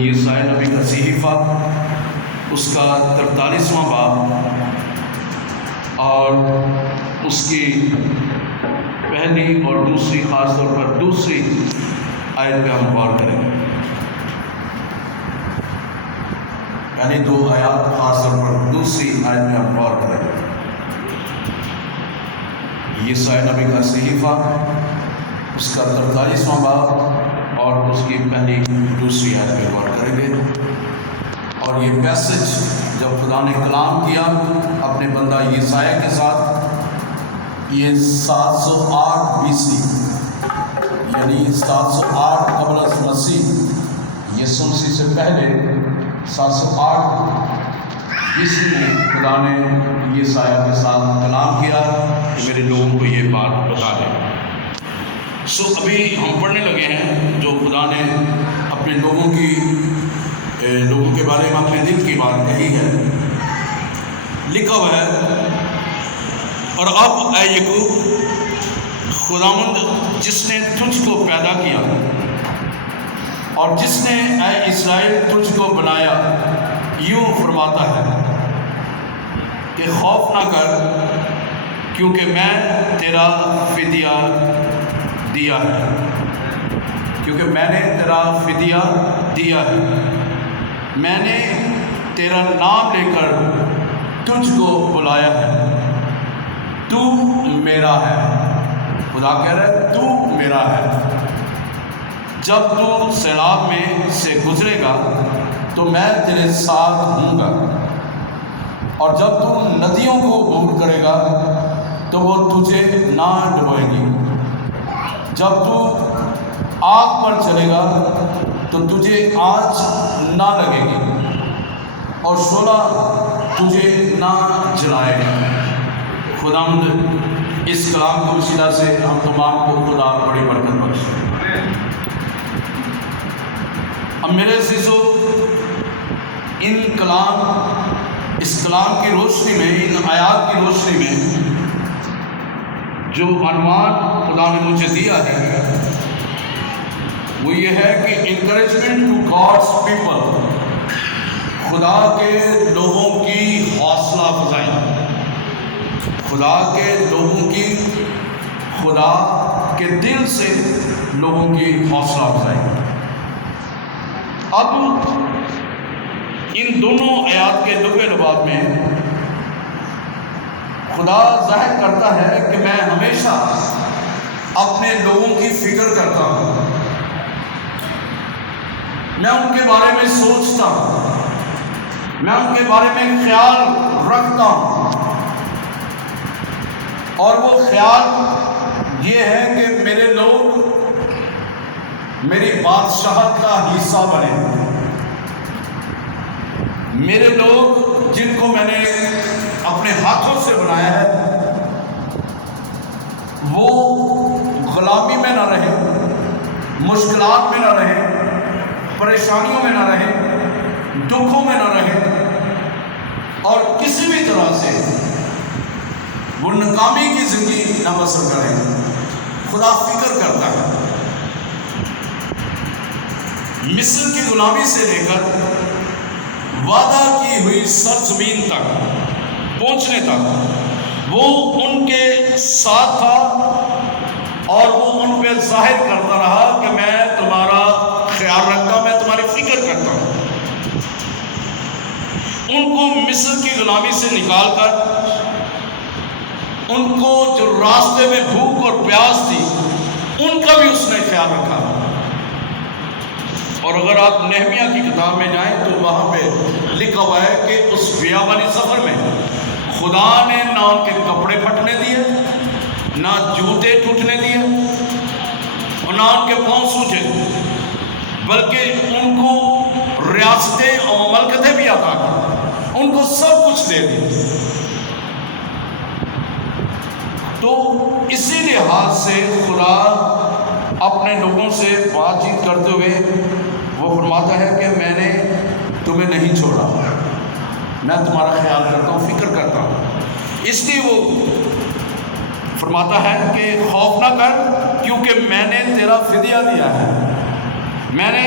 یسائی نبی کا صحیفہ اس کا 43واں باب اور اس کی پہلی اور دوسری، خاص طور پر دوسری آیت پہ ہم غور کریں گے۔ یعنی 2 آیات، خاص طور پر دوسری آیت میں ہم غور کریں گے۔ یسائی نبی کا صحیفہ اس کا 43واں باب اور اس کی پہلی دوسری آیت پہ غور کریں گے۔ اور یہ پیسج جب خدا نے کلام کیا اپنے بندہ یسائی کے ساتھ، یہ 708 BC یعنی 708 قبل از مسیح، یسوع مسیح سے پہلے 708 BC میں خدا نے یسائی کے ساتھ کلام کیا کہ میرے لوگوں کو یہ بات بتا دیں۔ ابھی ہم پڑھنے لگے ہیں جو خدا نے اپنے لوگوں کے بارے میں اپنے دل کی بات کہی ہے، لکھا ہوا ہے۔ اور اب اے یعقوب، خداوند جس نے تجھ کو پیدا کیا اور جس نے اے اسرائیل تجھ کو بنایا، یوں فرماتا ہے کہ خوف نہ کر، کیونکہ میں تیرا فدیہ دیا ہے، کیونکہ میں نے تیرا فدیہ دیا ہے، میں نے تیرا نام لے کر تجھ کو بلایا ہے، تو میرا ہے۔ خدا کہہ رہا ہے تو میرا ہے۔ جب تو سیلاب میں سے گزرے گا تو میں تیرے ساتھ ہوں گا، اور جب تو ندیوں کو عبور کرے گا تو وہ تجھے نہ ڈبوئیں گی، جب تو آگ پر چلے گا تو تجھے آنچ نہ لگے گی، اور شعلہ تجھے نہ جلائے گا۔ خداوند اس کلام کے وسیلہ سے ہم تمام کو خدا بڑی برکت بخشے۔ اب میرے عزیزو، اس کلام کی روشنی میں، ان آیات کی روشنی میں جو عنوان خدا نے مجھے دیا ہے وہ یہ ہے کہ انکریجمنٹ ٹو گاڈس پیپل، خدا کے لوگوں کی حوصلہ افزائی، خدا کے لوگوں کی، خدا کے دل سے لوگوں کی حوصلہ افزائی۔ اب ان دونوں آیات کے لبے لباب میں خدا ظاہر کرتا ہے کہ میں ہمیشہ اپنے لوگوں کی فکر کرتا ہوں، میں ان کے بارے میں سوچتا ہوں، میں ان کے بارے میں خیال رکھتا ہوں، اور وہ خیال یہ ہے کہ میرے لوگ میری بادشاہت کا حصہ بنے، میرے لوگ جن کو میں نے اپنے ہاتھوں سے بنایا ہے وہ غلامی میں نہ رہے، مشکلات میں نہ رہے، پریشانیوں میں نہ رہے، دکھوں میں نہ رہے، اور کسی بھی طرح سے وہ ناکامی کی زندگی نہ بسر کریں۔ خدا فکر کرتا ہے مصر کی غلامی سے لے کر وعدہ کی ہوئی سرزمین تک پہنچنے تک وہ ان کے ساتھ تھا، اور وہ ان پہ ظاہر کرتا رہا کہ میں تمہارا خیال رکھتا ہوں، میں تمہاری فکر کرتا ہوں۔ ان کو مصر کی غلامی سے نکال کر ان کو جو راستے میں بھوک اور پیاس تھی ان کا بھی اس نے خیال رکھا۔ اور اگر آپ نہمیہ کی کتاب میں جائیں تو وہاں پہ لکھا ہوا ہے کہ اس بیابانی سفر میں خدا نے نہ ان کے کپڑے پھٹنے دیے، نہ جوتے ٹوٹنے دیے، اور نہ ان کے پاؤں سوجے، بلکہ ان کو ریاستیں اور مملکتیں بھی عطا کی، ان کو سب کچھ دے دی۔ تو اسی لحاظ سے خدا اپنے لوگوں سے بات چیت کرتے ہوئے وہ فرماتا ہے کہ میں نے تمہیں نہیں چھوڑا، میں تمہارا خیال کرتا ہوں، فکر کرتا ہوں۔ اس لیے وہ فرماتا ہے کہ خوف نہ کر، کیونکہ میں نے تیرا فدیہ دیا ہے، میں نے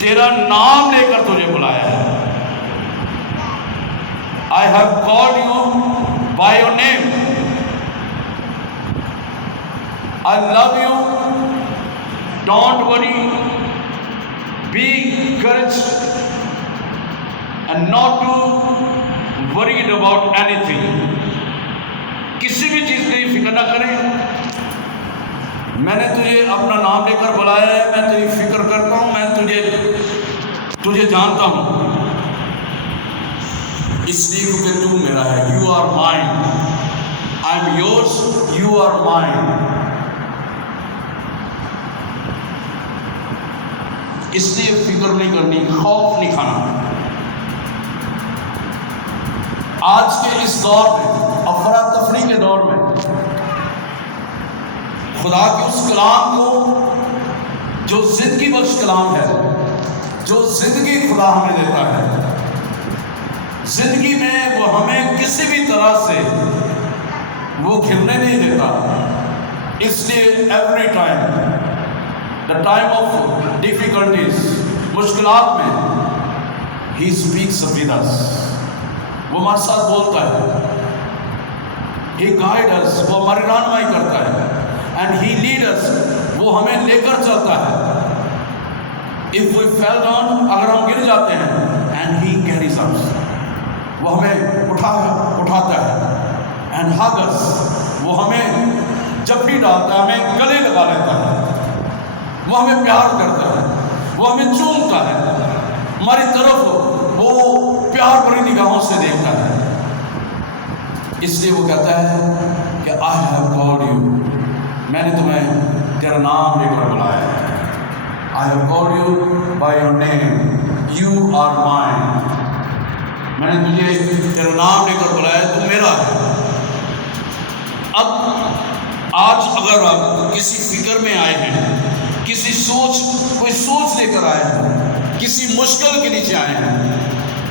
تیرا نام لے کر تجھے بلایا ہے. I have called you by your name. I love you. Don't worry. Be encouraged and not to worried about anything. کسی بھی چیز کی فکر نہ کریں. میں نے تجھے اپنا نام لے کر بلایا ہے. میں تیری فکر کرتا ہوں. میں تجھے جانتا ہوں. اس لیے کیونکہ تو میرا ہے. You are mine. I am yours. You are mine. اس لیے فکر نہیں کرنی, خوف نہیں کھانا. آج کے اس دور میں, افراتفری کے دور میں, خدا کے اس کلام کو جو زندگی بخش کلام ہے, جو زندگی خدا ہمیں دیتا ہے, زندگی میں وہ ہمیں کسی بھی طرح سے وہ کھلنے نہیں دیتا. اس لیے every time, the time of difficulties, مشکلات میں, ہی اسپیکس ود اس. وہ ہمارے ساتھ بولتا ہے. ہی گائیڈ اس, وہ ہماری رہنمائی کرتا ہے. اینڈ ہی لیڈ اس, وہ ہمیں لے کر چلتا ہے. اف وی فیل ڈاؤن, اگر ہم گر جاتے ہیں, اینڈ ہی کیریز اس, وہ ہمیں اٹھاتا ہے. اینڈ ہگ اس, وہ ہمیں جب بھی ڈالتا ہے ہمیں گلے لگا لیتا ہے. وہ ہمیں پیار کرتا ہے, وہ ہمیں چومتا ہے, ہماری طرف وہ پیار بھری نگاہوں سے دیکھتا ہے. اس لیے وہ کہتا ہے کہ آئی ہیو کالڈ یو, میں نے تمہیں تیرا نام لے کر بلایا ہے. I have called you by your name, you are mine. میں نے تجھے تیرا نام لے کر بلایا, تو میرا ہے. اب آج اگر آپ کسی فکر میں آئے ہیں, کسی کوئی سوچ لے کر آئے ہیں, کسی مشکل کے نیچے آئے ہیں,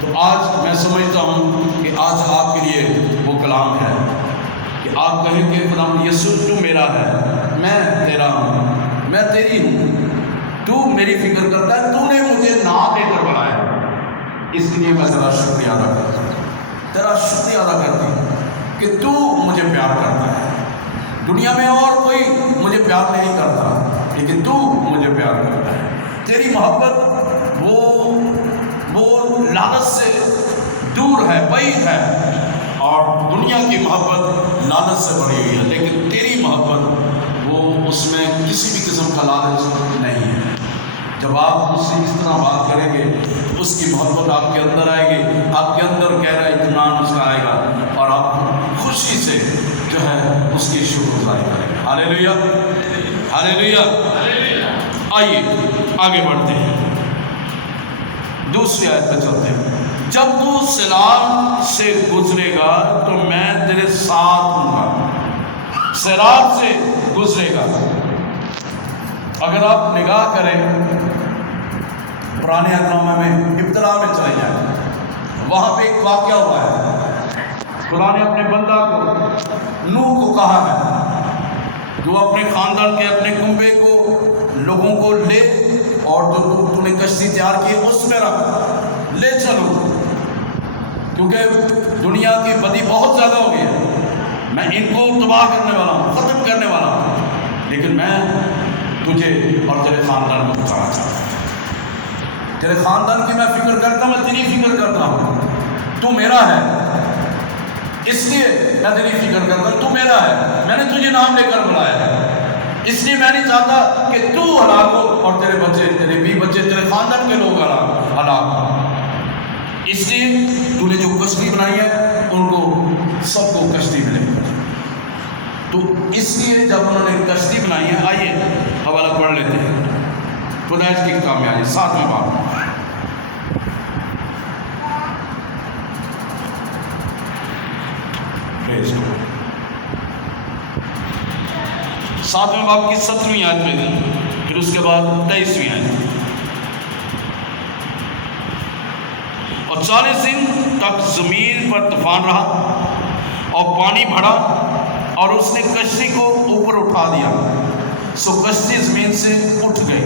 تو آج میں سمجھتا ہوں کہ آج آپ کے لیے وہ کلام ہے کہ آپ کہیں کہ خدا یسوع تو میرا ہے, میں تیرا ہوں, میں تیری ہوں, تو میری فکر کرتا ہے, تو نے مجھے نام لے کر بلایا. اس لیے میں تیرا شکریہ ادا کرتا ہوں, تیرا شکریہ ادا کرتی ہوں کہ تو مجھے پیار کرتا ہے. دنیا میں اور کوئی مجھے پیار نہیں کرتا, لیکن تو مجھے پیار کرتا ہے. تیری محبت وہ لعنت سے دور ہے, بعید ہے, اور دنیا کی محبت لعنت سے بڑی ہوئی ہے, لیکن تیری محبت وہ اس میں کسی بھی قسم کا لالچ نہیں ہے. جب آپ اس سے اس طرح بات کریں گے, اس کی محبت آپ کے اندر آئے گی, آپ کے اندر گہرا اطمینان اس کا آئے گا, اور آپ خوشی سے جو ہے اس کی شکر گزاری کریں گے. ہاللیلویا, ہاللیلویا. آئیے آگے بڑھتے ہیں, دوسری آیت پہ چلتے ہیں. جب تو سیلاب سے گزرے گا تو میں تیرے ساتھ ہوں گا. سیلاب سے گزرے گا. اگر آپ نگاہ کریں پرانے اقدام میں, ابتدا میں چلے جائیں, وہاں پہ ایک واقعہ ہوا ہے. خدا نے اپنے بندہ کو, نوح کو کہا ہے, جو اپنے خاندان کے, اپنے کنبے کو, لوگوں کو لے, اور جو تو نے کشتی تیار کی اس میں رکھ, لے چلو, کیونکہ دنیا کی بدی بہت زیادہ ہو گئی ہے. میں ان کو تباہ کرنے والا ہوں, ختم کرنے والا ہوں, لیکن میں تجھے اور تیرے خاندان کو بچانا چاہتا ہوں. تیرے خاندان کی میں فکر کرتا ہوں, میں تیری فکر کرتا ہوں. تو میرا ہے, اس لیے میں تیری فکر کرتا ہوں. تو میرا ہے, میں نے تجھے نام لے کر بلایا ہے. اس لیے میں نہیں چاہتا کہ تو ہلاک ہو اور تیرے بچے, تیرے بھی بچے, تیرے خاندان کے لوگ ہلاک ہو. اس لیے تو نے جو کشتی بنائی ہے ان کو سب کو کشتی ملے. تو اس لیے جب انہوں نے کشتی بنائی ہے, آئیے حوالہ پڑھ لیتے ہیں. پیدائش کی کتاب میں آئیے 7ویں باب. ساتویں باب کی 17ویں آیت میں دی, پھر اس کے بعد 23ویں آیت. اور 40 دن تک زمین پر طوفان رہا اور پانی بڑھا, اور اس نے کشتی کو اوپر اٹھا دیا, سو کشتی زمین سے اٹھ گئی.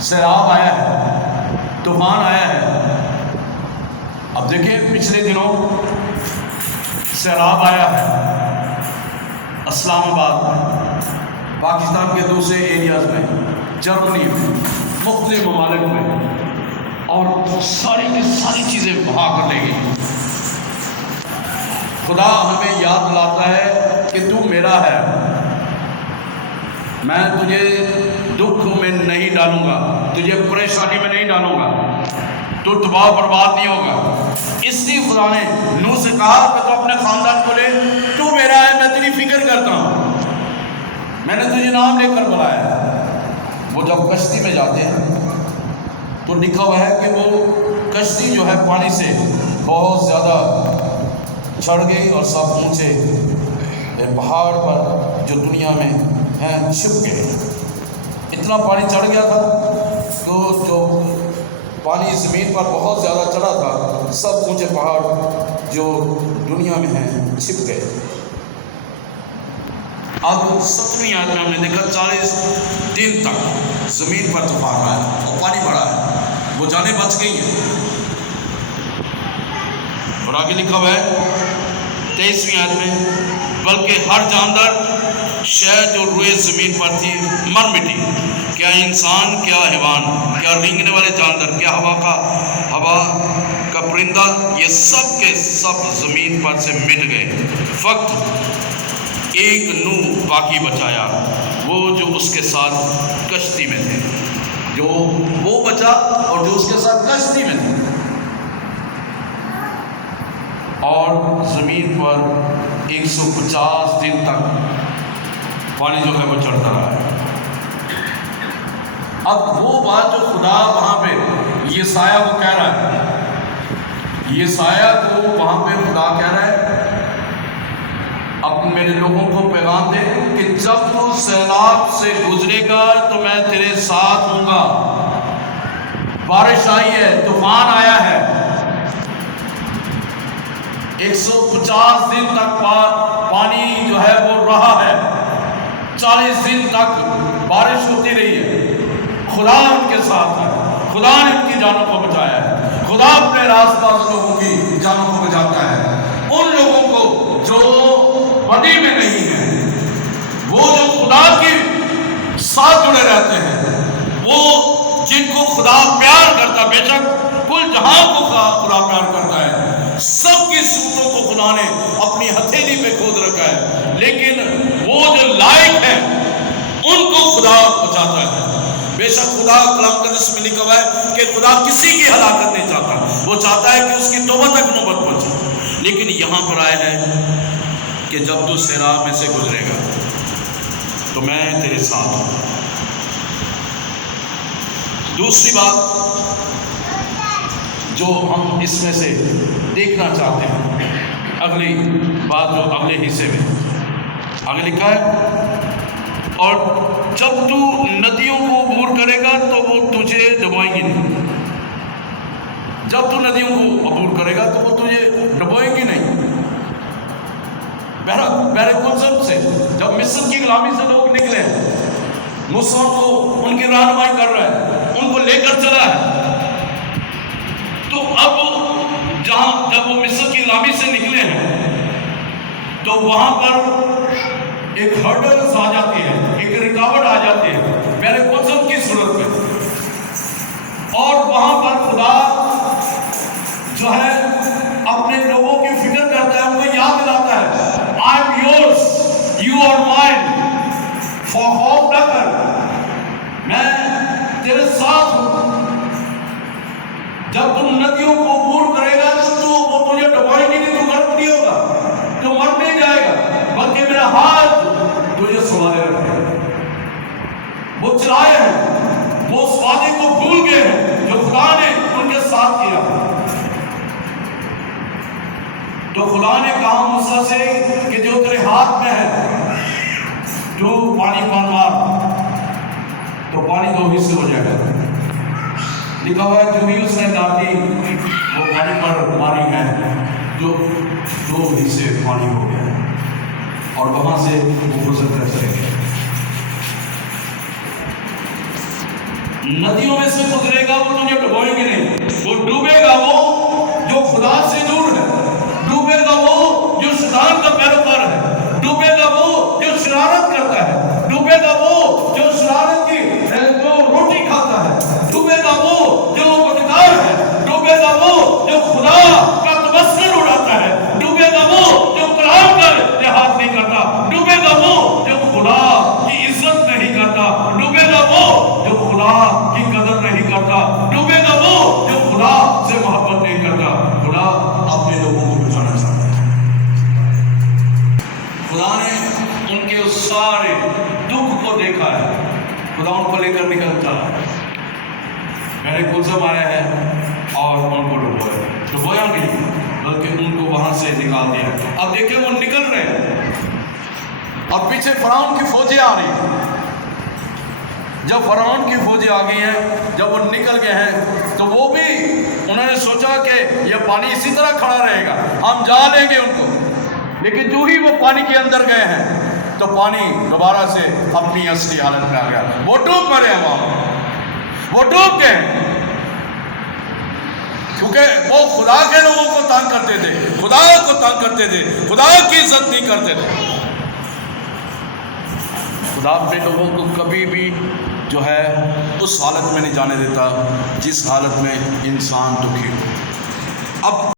سیلاب آیا ہے، طوفان آیا ہے۔ اب دیکھیں پچھلے دنوں سیلاب آیا ہے اسلام آباد میں، پاکستان کے دوسرے ایریاز میں، جرمنی میں، مختلف ممالک میں، اور ساری کی ساری چیزیں بہا کر لے گئی۔ خدا ہمیں یاد دلاتا ہے کہ تو میرا ہے، میں تجھے دکھ میں نہیں ڈالوں گا، تجھے پریشانی میں نہیں ڈالوں گا، تو تباہ برباد نہیں ہوگا۔ اس لیے خدا نے نوح سے کہا کہ تو اپنے خاندان کو لے، تو میرا ہے، میں تیری فکر کرتا ہوں، میں نے تجھے نام لے کر بلایا ہے۔ وہ جب کشتی میں جاتے ہیں تو لکھا ہوا ہے کہ وہ کشتی جو ہے پانی سے بہت زیادہ چڑھ گئی اور سب اونچے پہاڑ پر جو دنیا میں ہیں چھپ گئے۔ اتنا پانی چڑھ گیا تھا تو جو پانی زمین پر بہت زیادہ چڑھا تھا، سب اونچے پہاڑ جو دنیا میں ہیں چھپ گئے۔ اب 7ویں آیت میں ہم نے دیکھا 40 دن تک زمین پر طوفان آیا اور پانی بڑھا ہے، وہ جانیں بچ گئی ہیں۔ اور آگے لکھا ہوا ہے 23ویں آیت میں، بلکہ ہر جاندار شے جو روئے زمین پر تھی مر مٹی، کیا انسان، کیا حیوان، کیا رینگنے والے جاندار، کیا ہوا کا پرندہ، یہ سب کے سب زمین پر سے مٹ گئے، فقط ایک نوح باقی بچایا، وہ جو اس کے ساتھ کشتی میں تھے، جو وہ بچا اور جو اس کے ساتھ کشتی میں تھے۔ اور زمین پر 150 دن تک پانی جو ہے وہ چڑھتا رہا ہے۔ اب وہ بات جو خدا وہاں پہ یہ سایہ کو کہہ رہا ہے، یہ سایہ کو وہاں پہ خدا کہہ رہا ہے، اب میرے لوگوں کو پیغام دے کہ جب تو سیلاب سے گزرے گا تو میں تیرے ساتھ ہوں گا۔ بارش آئی ہے، طوفان آیا ہے، 150 دن تک پانی جو ہے وہ رہا ہے، 40 دن تک بارش ہوتی رہی ہے، خدا ان کے ساتھ ہے، خدا نے ان کی جانوں کو بچایا ہے، خدا اپنے راست باز لوگوں کی جانوں کو بچاتا ہے۔ ان لوگوں کو جو بدی میں نہیں ہے، وہ جو خدا کے ساتھ جڑے رہتے ہیں، وہ جن کو خدا پیار کرتا، بے شک کل جہاں کو خدا پیار کرتا ہے، سب کی صورتوں کو خدا نے اپنی ہتھیلی پہ کھود رکھا ہے، لیکن وہ جو لائق ہیں ان کو خدا بچاتا ہے۔ بے شک خدا کلام مقدس میں لکھا ہوا ہے کہ خدا کسی کی ہلاکت نہیں چاہتا، وہ چاہتا ہے کہ اس کی توبہ تک نوبت پہنچے، لیکن یہاں پر آیا ہے کہ جب تو سیلاب میں سے گزرے گا تو میں تیرے ساتھ ہوں۔ دوسری بات جو ہم اس میں سے دیکھنا چاہتے ہیں، اگلی بات جو اگلے حصے میں آگے لکھا ہے، اور جب تو ندیوں کو عبور کرے گا تو وہ تجھے ڈبوئیں گی نہیں۔ جب تو ندیوں کو عبور کرے گا تو وہ تجھے ڈبوئیں گی نہیں۔ بحر قلزم سے جب مصر کی غلامی سے لوگ نکلے، موسیٰ کو ان کی رہنمائی کر رہا ہے، ان کو لے کر چلا ہے، تو اب جب وہ مصر کی غلامی سے نکلے ہیں تو وہاں پر ایک ہرڈلز آ جاتی ہے، ایک رکاوٹ آ جاتی ہے بحر قلزم کی صورت میں، اور وہاں پر خدا جو ہے اپنے لوگوں کی فکر کرتا ہے، ان کو یاد دلاتا ہے، I am yours, you are mine, for hope نہ کر، میں تیرے ساتھ ہوں۔ جب تم ندیوں کو عبور کرے گا تو وہ تجھے ڈبوئیں گی نہیں، تو غرق نہیں ہوگا، تو مر نہیں جائے گا، بلکہ میرا ہاتھ تجھے سنبھالے رکھے گا۔ وہ چلائے ہیں، وہ اس وعدے کو بھول گئے ہیں جو خدا نے ان کے ساتھ کیا۔ تو خدا نے کہا موسیٰ سے کہ جو تیرے ہاتھ میں ہے، جو پانی پر مار، تو پانی دو حصے ہو جائے گا۔ لکھا ہوا ہے جو بھی اس نے ڈالی وہ پانی پر ماری ہے، جو دو حصے پانی ہو گیا ہے، اور وہاں سے وہ گزر کر چلے گئے۔ ندیوں میں سے گزرے گا وہ تجھے ڈبوئیں گے نہیں. وہ ڈوبے گا وہ جو خدا سے دور ہے، ڈوبے گا وہ جو شیطان کا پیروکار ہے، ڈوبے گا وہ جو شرارت کرتا ہے، ڈوبے گا وہ جو شرارت کی جو روٹی کھاتا ہے، ڈوبے گا وہ جو بدکار ہے، ڈوبے گا وہ جو خدا کا تبصر اڑاتا ہے، ڈوبے گا وہ جو کلام کا لحاظ نہیں کرتا، ڈوبے گا وہ جو خدا کی عزت نہیں کرتا، ڈوبے گا وہ جو خدا کی قدر نہیں کرتا، ڈوبے گا وہ جو خدا سے محبت نہیں کرتا. خدا اپنے لوگوں کو بچانا چاہتا ہے. خدا نے ان کے اس سارے دکھ کو دیکھا ہے. خدا ان کو لے کر نکلتا ہے. میں نے کلثم آیا ہے اور ان کو ڈبویا نہیں بلکہ ان کو وہاں سے نکال دیا. اب دیکھیں وہ نکل رہے ہیں اور پیچھے فرعون کی فوجیں آ رہی ہیں. جب فرعون کی فوجیں آ گئی ہیں، جب وہ نکل گئے ہیں تو وہ بھی انہوں نے سوچا کہ یہ پانی اسی طرح کھڑا رہے گا، ہم جا لیں گے ان کو. لیکن جو ہی وہ پانی کے اندر گئے ہیں تو پانی دوبارہ سے اپنی اصلی حالت میں آ گیا. وہ ڈوب مرے ہیں وہاں، وہ ڈوب گئے کیونکہ وہ خدا کے لوگوں کو تنگ کرتے تھے، خدا کو تنگ کرتے تھے، خدا کی عزت نہیں کرتے تھے. خدا اپنے لوگوں کو کبھی بھی جو ہے اس حالت میں نہیں جانے دیتا جس حالت میں انسان دکھی ہو. اب